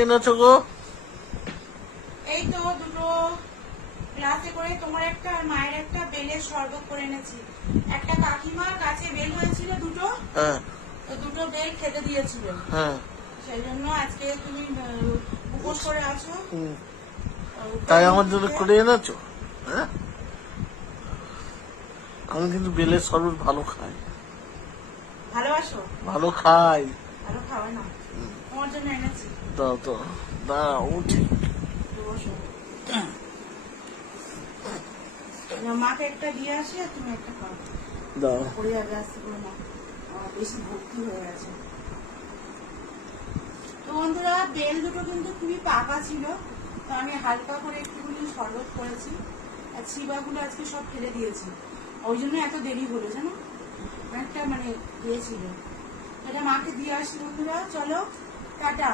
এনেছো গো? এই তো দুটো গ্লাসে করে তোমার একটা আর মায়ের একটা বেলের শরবত করে এনেছি। একটা কাকিমার কাছে বেল হয়েছিল দুটো, হ্যাঁ তো দুটো বেল খেতে দিয়েছিল, হ্যাঁ। সেই জন্য আজকে তুমি উপোস করে আছো, তাই আমার জন্য করে এনেছো? হ্যাঁ, আমি কিন্তু বেলের শরবত ভালো খাই। ভালোবাসো? ভালো খাই। ভালো খাওয়া না, তোমার জন্য এনেছি। দাও তো, দাঁড়াও উঠি। বসো। মাকে একটা দিয়ে আসি আর তুমি একটা খাও। দাও। পড়ে যাবে আসতে করে না, বেশি ভর্তি হয়ে গেছে। তো বন্ধুরা, বেল দুটো কিন্তু খুবই পাকা ছিল, তো আমি হালকা করে একটুখানি শরবত করেছি, আর ছিবাগুলো আজকে সব ফেলে দিয়েছি, ওই জন্য এত দেরি হলো জানো, অনেকটা মানে ইয়ে ছিল। এটা মাকে দিয়ে আসি বন্ধুরা, চলো টাটা।